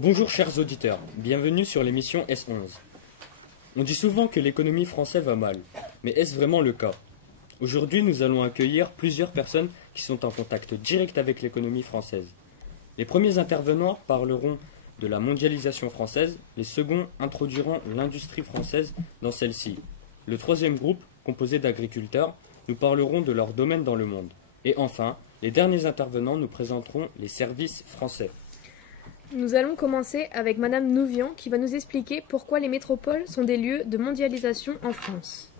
Bonjour chers auditeurs, bienvenue sur l'émission S11. On dit souvent que l'économie française va mal, mais est-ce vraiment le cas? Aujourd'hui, nous allons accueillir plusieurs personnes qui sont en contact direct avec l'économie française. Les premiers intervenants parleront de la mondialisation française, les seconds introduiront l'industrie française dans celle-ci. Le troisième groupe, composé d'agriculteurs, nous parlerons de leur domaine dans le monde. Et enfin, les derniers intervenants nous présenteront les services français. Nous allons commencer avec Madame Nouvian qui va nous expliquer pourquoi les métropoles sont des lieux de mondialisation en France.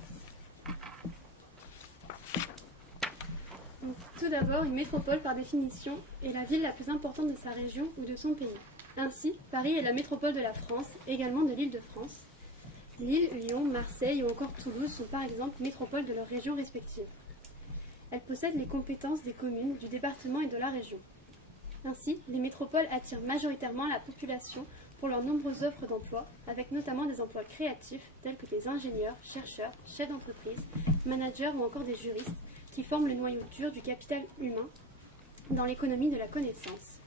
Tout d'abord, une métropole par définition est la ville la plus importante de sa région ou de son pays. Ainsi, Paris est la métropole de la France, également de l'Île-de-France. Lille, Lyon, Marseille ou encore Toulouse sont par exemple métropoles de leurs régions respectives. Elles possèdent les compétences des communes, du département et de la région. Ainsi, les métropoles attirent majoritairement la population pour leurs nombreuses offres d'emploi, avec notamment des emplois créatifs tels que des ingénieurs, chercheurs, chefs d'entreprise, managers ou encore des juristes qui forment le noyau dur du capital humain dans l'économie de la connaissance.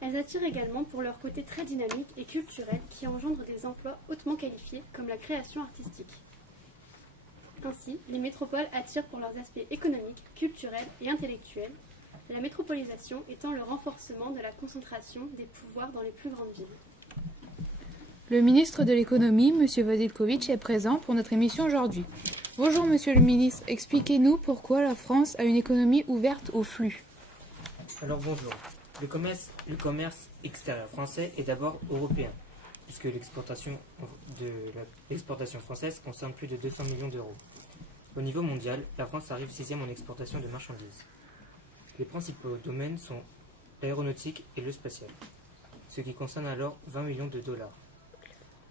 Elles attirent également pour leur côté très dynamique et culturel qui engendre des emplois hautement qualifiés comme la création artistique. Ainsi, les métropoles attirent pour leurs aspects économiques, culturels et intellectuels, la métropolisation étant le renforcement de la concentration des pouvoirs dans les plus grandes villes. Le ministre de l'économie, M. Vasilkovic, est présent pour notre émission aujourd'hui. Bonjour Monsieur le ministre, expliquez-nous pourquoi la France a une économie ouverte au flux. Alors bonjour. Le commerce extérieur français est d'abord européen, puisque l'exportation française concerne plus de 200 millions d'euros. Au niveau mondial, la France arrive 6e en exportation de marchandises. Les principaux domaines sont l'aéronautique et le spatial, ce qui concerne alors 20 millions de dollars.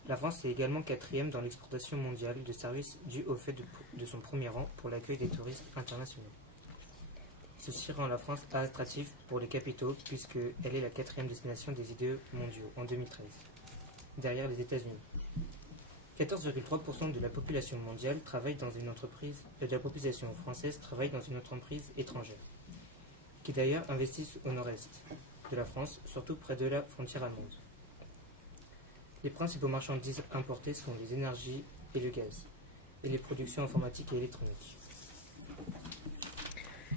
La France est également 4e dans l'exportation mondiale de services dû au fait de son premier rang pour l'accueil des touristes internationaux. Ceci rend la France attractive pour les capitaux puisqu'elle est la 4e destination des IDE mondiaux en 2013, derrière les États-Unis. 14,3% de la population mondiale travaille dans une entreprise, de la population française travaille dans une entreprise étrangère, qui d'ailleurs investissent au nord-est de la France, surtout près de la frontière allemande. Les principaux marchandises importées sont les énergies et le gaz, et les productions informatiques et électroniques.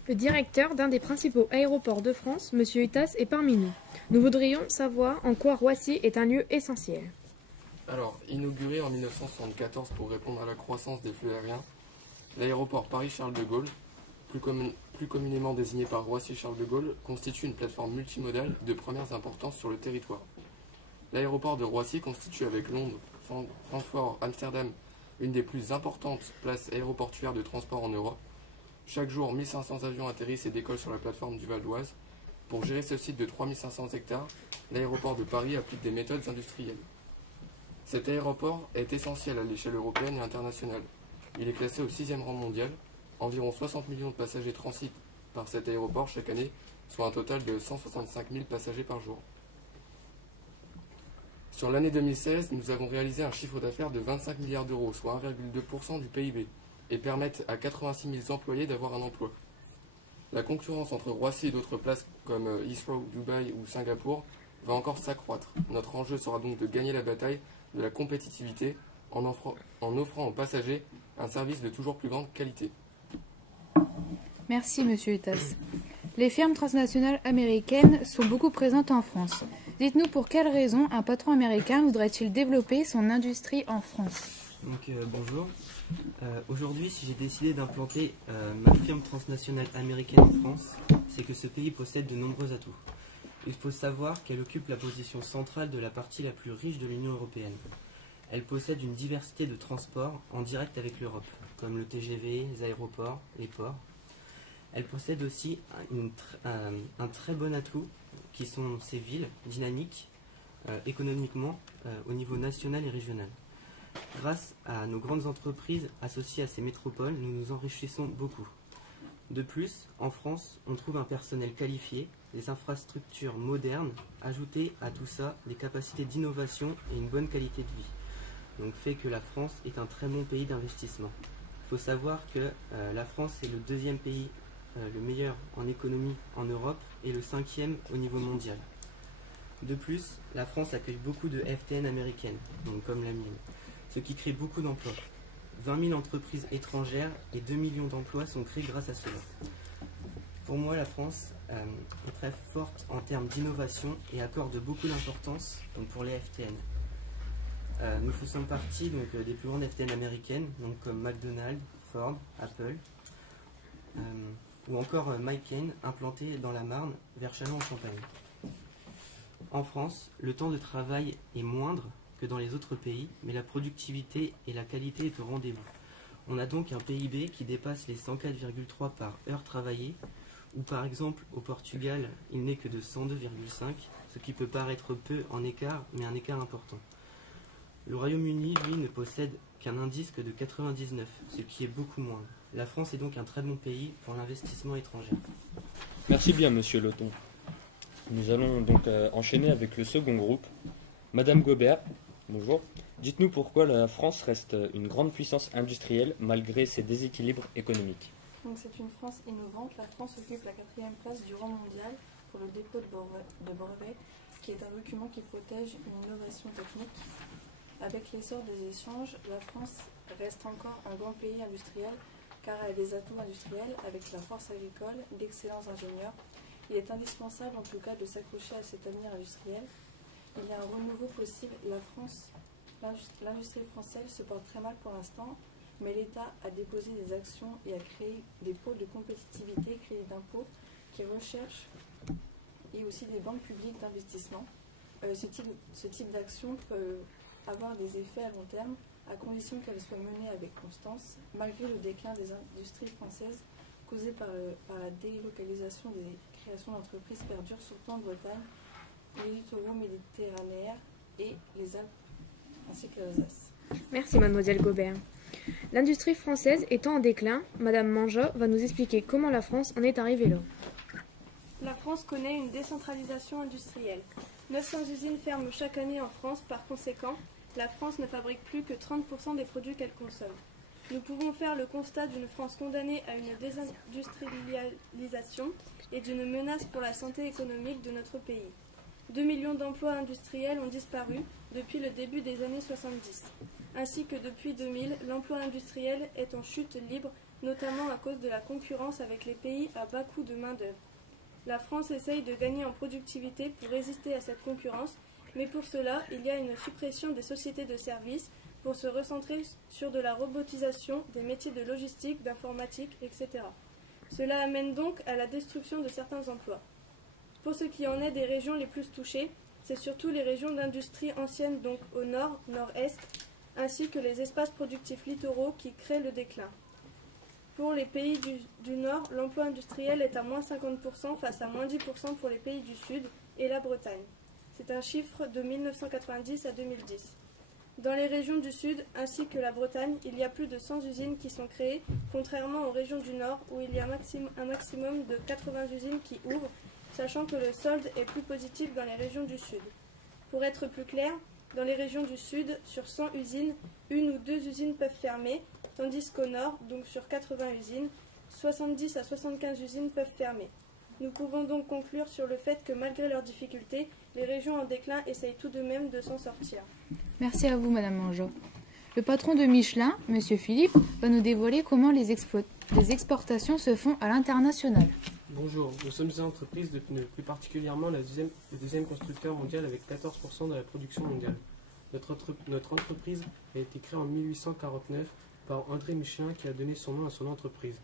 Le directeur d'un des principaux aéroports de France, M. Hutas, est parmi nous. Nous voudrions savoir en quoi Roissy est un lieu essentiel. Alors, inauguré en 1974 pour répondre à la croissance des flux aériens, l'aéroport Paris-Charles de Gaulle, plus communément désigné par Roissy-Charles de Gaulle, constitue une plateforme multimodale de première importance sur le territoire. L'aéroport de Roissy constitue avec Londres, Francfort, Amsterdam, une des plus importantes places aéroportuaires de transport en Europe. Chaque jour, 1500 avions atterrissent et décollent sur la plateforme du Val d'Oise. Pour gérer ce site de 3500 hectares, l'aéroport de Paris applique des méthodes industrielles. Cet aéroport est essentiel à l'échelle européenne et internationale. Il est classé au 6e rang mondial. Environ 60 millions de passagers transitent par cet aéroport chaque année, soit un total de 165 000 passagers par jour. Sur l'année 2016, nous avons réalisé un chiffre d'affaires de 25 milliards d'euros, soit 1,2% du PIB, et permettent à 86 000 employés d'avoir un emploi. La concurrence entre Roissy et d'autres places comme Heathrow, Dubaï ou Singapour va encore s'accroître. Notre enjeu sera donc de gagner la bataille de la compétitivité en offrant aux passagers un service de toujours plus grande qualité. Merci Monsieur Hutas. Les firmes transnationales américaines sont beaucoup présentes en France. Dites-nous pour quelles raisons un patron américain voudrait-il développer son industrie en France? Bonjour. Aujourd'hui, si j'ai décidé d'implanter ma firme transnationale américaine en France, c'est que ce pays possède de nombreux atouts. Il faut savoir qu'elle occupe la position centrale de la partie la plus riche de l'Union européenne. Elle possède une diversité de transports en direct avec l'Europe, comme le TGV, les aéroports, les ports. Elle possède aussi un très bon atout, qui sont ses villes dynamiques économiquement au niveau national et régional. Grâce à nos grandes entreprises associées à ces métropoles, nous nous enrichissons beaucoup. De plus, en France, on trouve un personnel qualifié, des infrastructures modernes, ajoutées à tout ça des capacités d'innovation et une bonne qualité de vie. Donc fait que la France est un très bon pays d'investissement. Il faut savoir que la France est le deuxième pays le meilleur en économie en Europe et le 5e au niveau mondial. De plus, la France accueille beaucoup de FTN américaines, donc comme la mienne, ce qui crée beaucoup d'emplois. 20 000 entreprises étrangères et 2 millions d'emplois sont créés grâce à cela. Pour moi, la France est très forte en termes d'innovation et accorde beaucoup d'importance pour les FTN. Nous faisons partie des plus grandes FTN américaines, donc comme McDonald's, Ford, Apple, ou encore McCain, implanté dans la Marne, vers Châlons-en-Champagne. En France, le temps de travail est moindre que dans les autres pays, mais la productivité et la qualité est au rendez-vous. On a donc un PIB qui dépasse les 104,3 par heure travaillée, ou par exemple au Portugal, il n'est que de 102,5, ce qui peut paraître peu en écart, mais un écart important. Le Royaume-Uni, lui, ne possède qu'un indice que de 99, ce qui est beaucoup moins. La France est donc un très bon pays pour l'investissement étranger. Merci bien, monsieur Loton. Nous allons donc enchaîner avec le second groupe. Madame Gobert, bonjour. Dites-nous pourquoi la France reste une grande puissance industrielle malgré ses déséquilibres économiques. Donc c'est une France innovante. La France occupe la 4e place du rang mondial pour le dépôt de brevets, qui est un document qui protège une innovation technique. Avec l'essor des échanges, la France reste encore un grand pays industriel car elle a des atouts industriels avec la force agricole, d'excellents ingénieurs. Il est indispensable en tout cas de s'accrocher à cet avenir industriel. Il y a un renouveau possible. L'industrie française se porte très mal pour l'instant, mais l'État a déposé des actions et a créé des pôles de compétitivité, crédit d'impôt, qui recherchent, et aussi des banques publiques d'investissement. Ce type d'action peut avoir des effets à long terme, à condition qu'elle soit menée avec constance, malgré le déclin des industries françaises causé par la délocalisation des créations d'entreprises perdure, surtout en Bretagne, les littoraux méditerranéens et les Alpes, ainsi que l'Alsace. Merci mademoiselle Gobert. L'industrie française étant en déclin, madame Manjot va nous expliquer comment la France en est arrivée là. La France connaît une décentralisation industrielle. 900 usines ferment chaque année en France, par conséquent, la France ne fabrique plus que 30% des produits qu'elle consomme. Nous pouvons faire le constat d'une France condamnée à une désindustrialisation et d'une menace pour la santé économique de notre pays. 2 millions d'emplois industriels ont disparu depuis le début des années 70, ainsi que depuis 2000, l'emploi industriel est en chute libre, notamment à cause de la concurrence avec les pays à bas coût de main-d'œuvre. La France essaye de gagner en productivité pour résister à cette concurrence, mais pour cela, il y a une suppression des sociétés de services pour se recentrer sur de la robotisation, des métiers de logistique, d'informatique, etc. Cela amène donc à la destruction de certains emplois. Pour ce qui en est des régions les plus touchées, c'est surtout les régions d'industrie anciennes, donc au nord, nord-est, ainsi que les espaces productifs littoraux qui créent le déclin. Pour les pays du Nord, l'emploi industriel est à moins 50% face à moins 10% pour les pays du Sud et la Bretagne. C'est un chiffre de 1990 à 2010. Dans les régions du Sud ainsi que la Bretagne, il y a plus de 100 usines qui sont créées, contrairement aux régions du Nord où il y a un maximum de 80 usines qui ouvrent, sachant que le solde est plus positif dans les régions du Sud. Pour être plus clair, dans les régions du Sud, sur 100 usines, 1 ou 2 usines peuvent fermer, tandis qu'au Nord, donc sur 80 usines, 70 à 75 usines peuvent fermer. Nous pouvons donc conclure sur le fait que malgré leurs difficultés, les régions en déclin essayent tout de même de s'en sortir. Merci à vous, madame Manjot. Le patron de Michelin, monsieur Philippe, va nous dévoiler comment les exportations se font à l'international. Bonjour, nous sommes une entreprise, plus particulièrement le deuxième constructeur mondial avec 14% de la production mondiale. Notre entreprise a été créée en 1849 par André Michelin qui a donné son nom à son entreprise.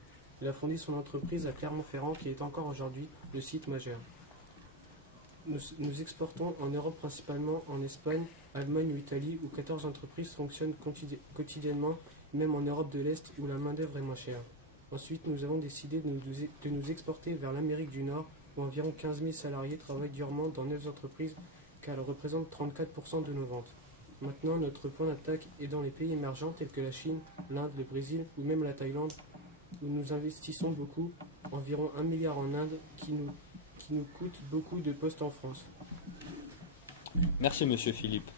Il a fondé son entreprise à Clermont-Ferrand qui est encore aujourd'hui le site majeur. Nous exportons en Europe principalement en Espagne, Allemagne ou Italie où 14 entreprises fonctionnent quotidiennement, même en Europe de l'Est où la main-d'œuvre est moins chère. Ensuite, nous avons décidé de nous exporter vers l'Amérique du Nord où environ 15 000 salariés travaillent durement dans 9 entreprises car elles représentent 34% de nos ventes. Maintenant, notre point d'attaque est dans les pays émergents tels que la Chine, l'Inde, le Brésil ou même la Thaïlande où nous investissons beaucoup, environ 1 milliard en Inde qui nous coûte beaucoup de postes en France. Merci monsieur Philippe.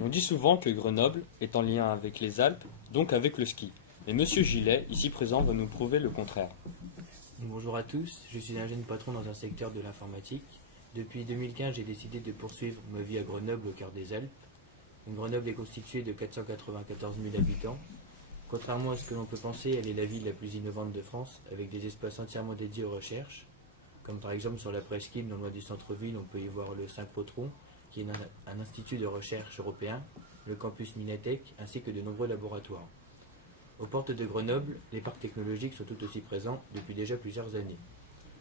On dit souvent que Grenoble est en lien avec les Alpes, donc avec le ski. Mais monsieur Gillet, ici présent, va nous prouver le contraire. Bonjour à tous, je suis un jeune patron dans un secteur de l'informatique. Depuis 2015, j'ai décidé de poursuivre ma vie à Grenoble, au cœur des Alpes. Grenoble est constituée de 494 000 habitants. Contrairement à ce que l'on peut penser, elle est la ville la plus innovante de France, avec des espaces entièrement dédiés aux recherches, comme par exemple sur la presqu'île, non loin du centre-ville, on peut y voir le Synchrotron, qui est un institut de recherche européen, le campus Minatech, ainsi que de nombreux laboratoires. Aux portes de Grenoble, les parcs technologiques sont tout aussi présents depuis déjà plusieurs années.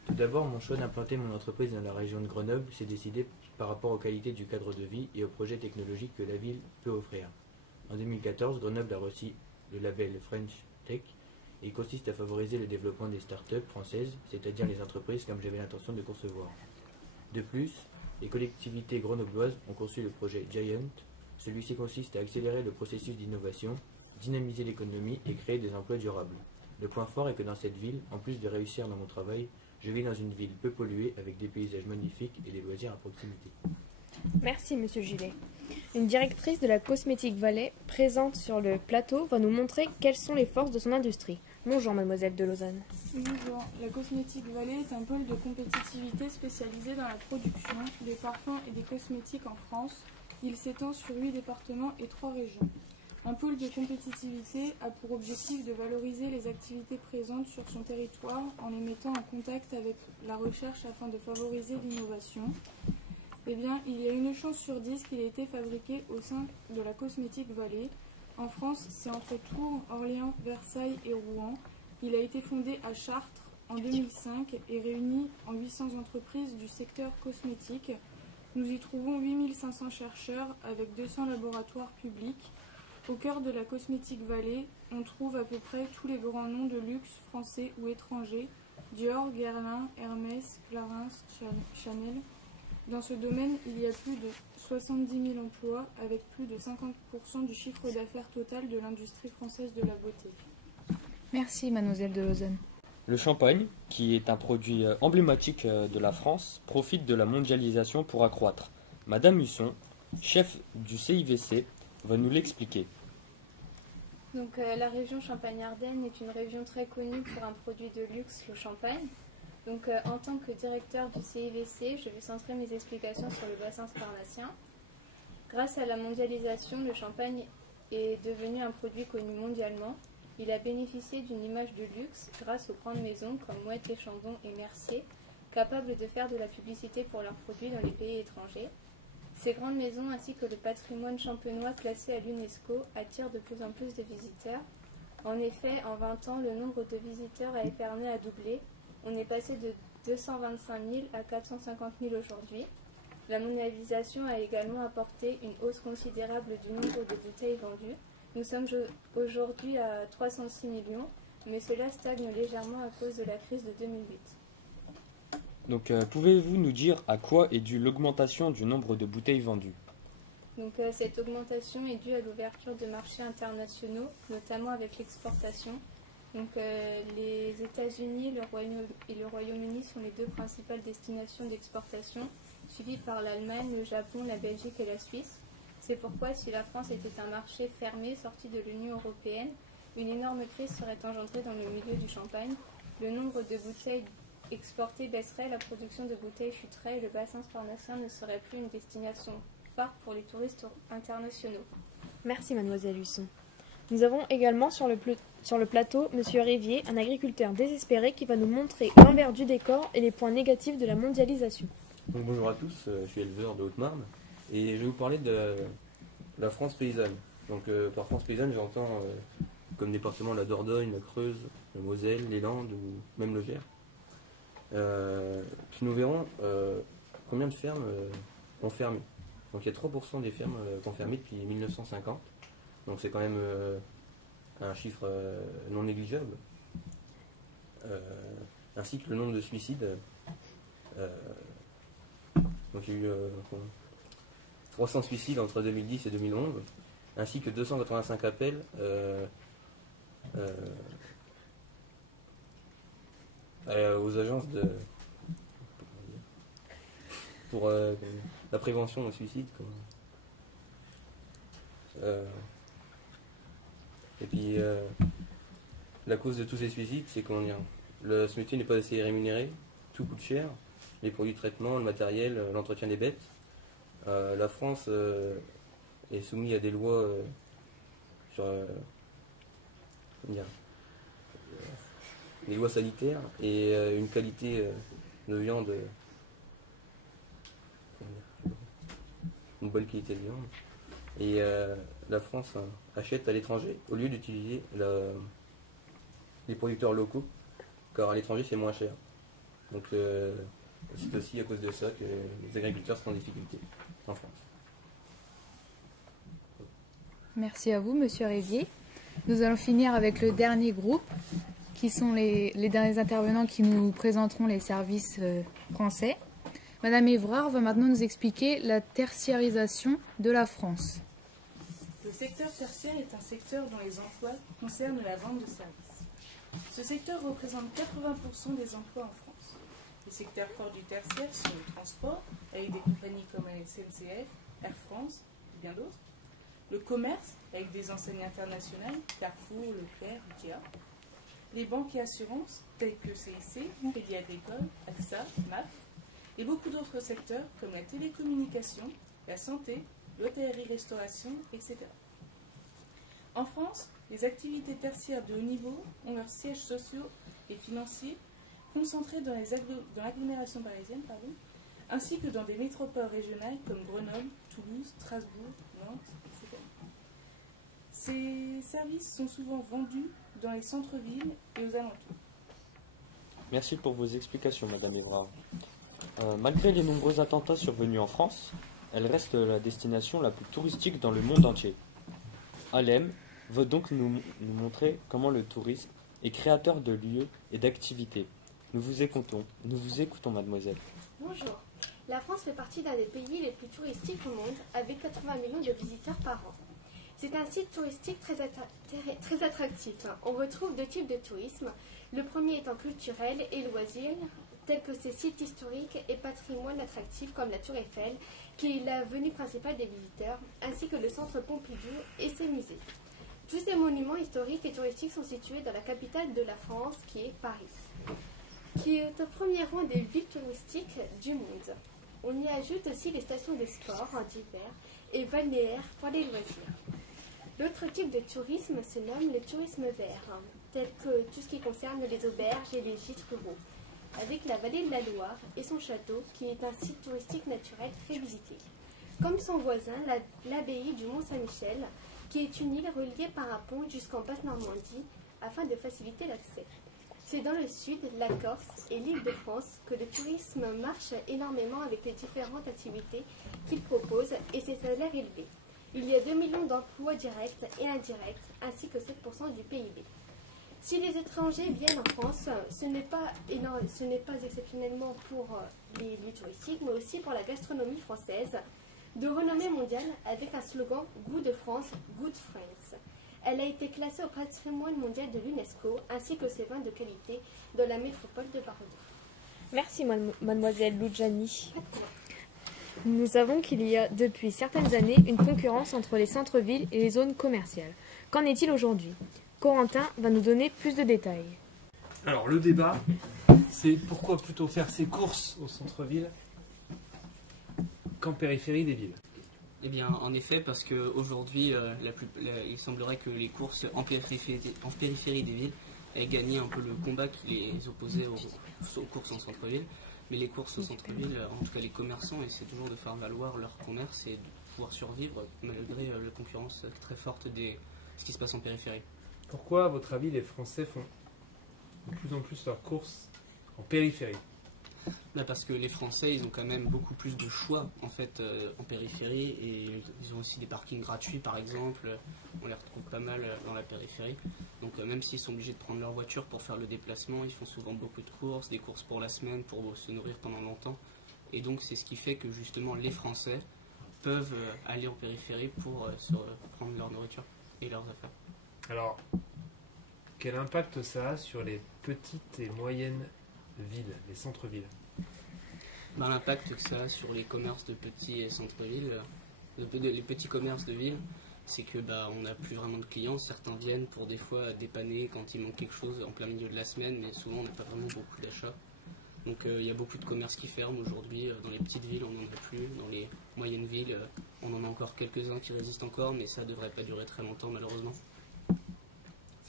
Tout d'abord, mon choix d'implanter mon entreprise dans la région de Grenoble s'est décidé par rapport aux qualités du cadre de vie et aux projets technologiques que la ville peut offrir. En 2014, Grenoble a reçu le label French Tech et consiste à favoriser le développement des start-up françaises, c'est-à-dire les entreprises comme j'avais l'intention de concevoir. De plus, les collectivités grenobloises ont conçu le projet Giant. Celui-ci consiste à accélérer le processus d'innovation, dynamiser l'économie et créer des emplois durables. Le point fort est que dans cette ville, en plus de réussir dans mon travail, je vis dans une ville peu polluée avec des paysages magnifiques et des loisirs à proximité. Merci, Monsieur Gillet. Une directrice de la Cosmétique Vallée, présente sur le plateau, va nous montrer quelles sont les forces de son industrie. Bonjour, mademoiselle de Lausanne. Bonjour. La Cosmétique Vallée est un pôle de compétitivité spécialisé dans la production des parfums et des cosmétiques en France. Il s'étend sur 8 départements et 3 régions. Un pôle de compétitivité a pour objectif de valoriser les activités présentes sur son territoire en les mettant en contact avec la recherche afin de favoriser l'innovation. Eh bien, il y a une chance sur 10 qu'il ait été fabriqué au sein de la Cosmétique Vallée. En France, c'est entre Tours, Orléans, Versailles et Rouen. Il a été fondé à Chartres en 2005 et réunit en 800 entreprises du secteur cosmétique. Nous y trouvons 8500 chercheurs avec 200 laboratoires publics. Au cœur de la Cosmétique Vallée, on trouve à peu près tous les grands noms de luxe français ou étrangers, Dior, Guerlain, Hermès, Clarins, Chanel. Dans ce domaine, il y a plus de 70 000 emplois avec plus de 50% du chiffre d'affaires total de l'industrie française de la beauté. Merci, mademoiselle de Lausanne. Le champagne, qui est un produit emblématique de la France, profite de la mondialisation pour accroître. Madame Husson, chef du CIVC, va nous l'expliquer. Donc, la région Champagne-Ardenne est une région très connue pour un produit de luxe, le champagne. Donc, en tant que directeur du CIVC, je vais centrer mes explications sur le bassin sparnacien. Grâce à la mondialisation, le champagne est devenu un produit connu mondialement. Il a bénéficié d'une image de luxe grâce aux grandes maisons comme Moët et Chandon et Mercier, capables de faire de la publicité pour leurs produits dans les pays étrangers. Ces grandes maisons ainsi que le patrimoine champenois classé à l'UNESCO attirent de plus en plus de visiteurs. En effet, en 20 ans, le nombre de visiteurs à Épernay a doublé. On est passé de 225 000 à 450 000 aujourd'hui. La mondialisation a également apporté une hausse considérable du nombre de bouteilles vendues. Nous sommes aujourd'hui à 306 millions, mais cela stagne légèrement à cause de la crise de 2008. Donc, pouvez-vous nous dire à quoi est due l'augmentation du nombre de bouteilles vendues? Donc, cette augmentation est due à l'ouverture de marchés internationaux, notamment avec l'exportation. Donc, les États-Unis et le Royaume-Uni sont les deux principales destinations d'exportation, suivies par l'Allemagne, le Japon, la Belgique et la Suisse. C'est pourquoi, si la France était un marché fermé sorti de l'Union européenne, une énorme crise serait engendrée dans le milieu du champagne. Le nombre de bouteilles exportées baisserait, la production de bouteilles chuterait et le bassin sparnacien ne serait plus une destination phare pour les touristes internationaux. Merci, mademoiselle Husson. Nous avons également sur le plateau Monsieur Rivier, un agriculteur désespéré qui va nous montrer l'envers du décor et les points négatifs de la mondialisation. Donc, bonjour à tous, je suis éleveur de Haute-Marne et je vais vous parler de la France paysanne. Donc par France paysanne, j'entends comme département la Dordogne, la Creuse, la Moselle, les Landes ou même le Gers. Puis nous verrons combien de fermes ont fermé. Donc il y a 3% des fermes qui ont fermé depuis 1950. Donc c'est quand même un chiffre non négligeable. Ainsi que le nombre de suicides. Donc il y a eu 300 suicides entre 2010 et 2011, ainsi que 285 appels aux agences pour la prévention au suicide. Et puis la cause de tous ces suicides, c'est comment dire, ce métier n'est pas assez rémunéré, tout coûte cher, les produits de traitement, le matériel, l'entretien des bêtes. La France est soumise à des lois sur comment dire, des lois sanitaires et une qualité de viande, une bonne qualité de viande. Et la France achète à l'étranger au lieu d'utiliser les producteurs locaux, car à l'étranger c'est moins cher. Donc c'est aussi à cause de ça que les agriculteurs sont en difficulté en France. Merci à vous, Monsieur Rivier. Nous allons finir avec le dernier groupe, qui sont les derniers intervenants qui nous présenteront les services français. Madame Évrard va maintenant nous expliquer la tertiarisation de la France. Le secteur tertiaire est un secteur dont les emplois concernent la vente de services. Ce secteur représente 80% des emplois en France. Les secteurs forts du tertiaire sont le transport, avec des compagnies comme la SNCF, Air France et bien d'autres. Le commerce, avec des enseignes internationales, Carrefour, Leclerc, Ikea. Les banques et assurances, telles que CIC, Crédit Agricole, AXA, MAF. Et beaucoup d'autres secteurs, comme la télécommunication, la santé, l'hôtellerie-restauration, etc. En France, les activités tertiaires de haut niveau ont leurs sièges sociaux et financiers concentrés dans l'agglomération parisienne, ainsi que dans des métropoles régionales comme Grenoble, Toulouse, Strasbourg, Nantes, etc. Ces services sont souvent vendus dans les centres-villes et aux alentours. Merci pour vos explications, Madame Évrard. Malgré les nombreux attentats survenus en France, elle reste la destination la plus touristique dans le monde entier. Alem veut donc nous montrer comment le tourisme est créateur de lieux et d'activités. Nous vous écoutons, mademoiselle. Bonjour. La France fait partie d'un des pays les plus touristiques au monde, avec 80 millions de visiteurs par an. C'est un site touristique très attractif. On retrouve deux types de tourisme. Le premier étant culturel et loisir, tels que ces sites historiques et patrimoine attractifs comme la Tour Eiffel, qui est la venue principale des visiteurs, ainsi que le centre Pompidou et ses musées. Tous ces monuments historiques et touristiques sont situés dans la capitale de la France, qui est Paris, qui est au premier rang des villes touristiques du monde. On y ajoute aussi les stations de sport d'hiver et balnéaires pour les loisirs. L'autre type de tourisme se nomme le tourisme vert, tel que tout ce qui concerne les auberges et les gîtes ruraux, avec la vallée de la Loire et son château, qui est un site touristique naturel très visité. Comme son voisin, l'abbaye du Mont-Saint-Michel, qui est une île reliée par un pont jusqu'en Basse-Normandie, afin de faciliter l'accès. C'est dans le sud, la Corse et l'Île-de-France, que le tourisme marche énormément avec les différentes activités qu'il propose et ses salaires élevés. Il y a 2 millions d'emplois directs et indirects, ainsi que 7% du PIB. Si les étrangers viennent en France, ce n'est pas exceptionnellement pour les lieux touristiques, mais aussi pour la gastronomie française, de renommée mondiale avec un slogan « Goût de France, Good France ». Elle a été classée au patrimoine mondial de l'UNESCO, ainsi que ses vins de qualité dans la métropole de Bordeaux. Merci mademoiselle Loudjani. Nous savons qu'il y a depuis certaines années une concurrence entre les centres-villes et les zones commerciales. Qu'en est-il aujourd'hui ? Corentin va nous donner plus de détails. Alors le débat, c'est pourquoi plutôt faire ses courses au centre-ville qu'en périphérie des villes. Eh bien, en effet, parce qu'aujourd'hui, il semblerait que les courses en périphérie des villes aient gagné un peu le combat qui les opposait aux courses en centre-ville. Mais les courses au centre-ville, en tout cas les commerçants, essaient toujours de faire valoir leur commerce et de pouvoir survivre malgré la concurrence très forte de ce qui se passe en périphérie. Pourquoi, à votre avis, les Français font de plus en plus leurs courses en périphérie ? Parce que les Français, ils ont quand même beaucoup plus de choix en fait en périphérie et ils ont aussi des parkings gratuits par exemple. On les retrouve pas mal dans la périphérie. Donc même s'ils sont obligés de prendre leur voiture pour faire le déplacement, ils font souvent beaucoup de courses, des courses pour la semaine pour se nourrir pendant longtemps. Et donc c'est ce qui fait que justement les Français peuvent aller en périphérie pour se prendre leur nourriture et leurs affaires. Alors, quel impact ça a sur les petites et moyennes villes, les centres-villes ? L'impact que ça a sur les commerces de petits centres-villes, les petits commerces de ville, c'est que on n'a plus vraiment de clients. Certains viennent pour des fois dépanner quand il manque quelque chose en plein milieu de la semaine, mais souvent on n'a pas vraiment beaucoup d'achats. Donc il y a beaucoup de commerces qui ferment aujourd'hui. Dans les petites villes, on n'en a plus. Dans les moyennes villes, on en a encore quelques-uns qui résistent encore, mais ça ne devrait pas durer très longtemps, malheureusement.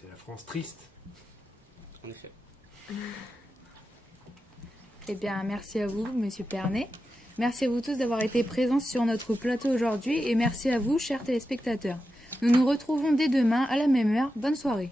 C'est la France triste. En effet. Eh bien, merci à vous, Monsieur Pernet. Merci à vous tous d'avoir été présents sur notre plateau aujourd'hui et merci à vous, chers téléspectateurs. Nous nous retrouvons dès demain à la même heure. Bonne soirée.